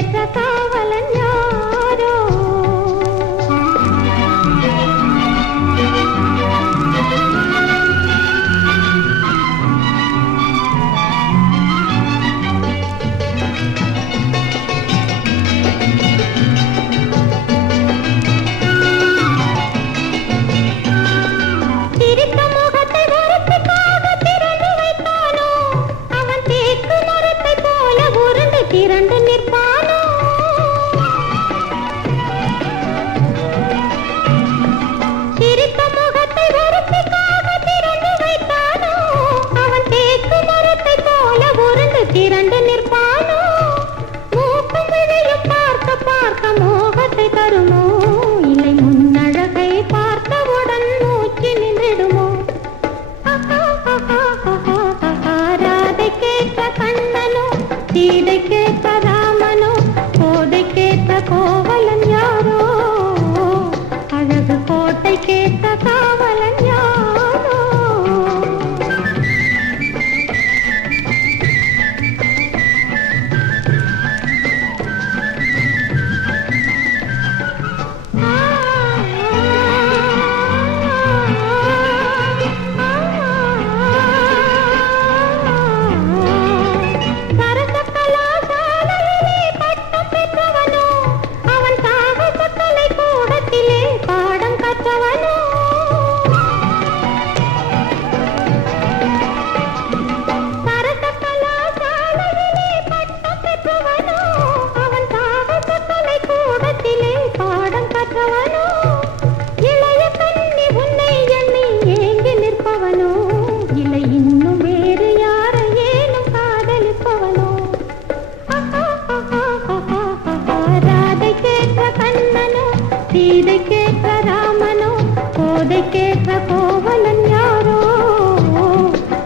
கேட்ட காவலன் யாரோ? திரண்டு நிற்பானோ? சிரித்த முகத்தை வருத்திக்காக திறந்து வைத்தானோ? அவன் தேக்கு மரத்தை போல உருண்டு திரண்டு நிற்பானோ? மூக்கும் விழியும் பார்க்க பார்க்க மோகத்தை தருமோ? இல்லை முன்னழகை பார்த்தவுடன் மூச்சு நின்றிடுமோ? ராதை கேட்ட கண்ணனோ, சீதை கேட்ட ராமனோ, கோதை கேட்ட கோவலன் யாரோ? அழகு கோட்டை கேட்ட காவலன் யாரோ? சீதை கேட்ட ராமனோ, கோதை கேட்ட கோவலன் யாரோ?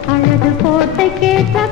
அழகு கோட்டை கேட்ட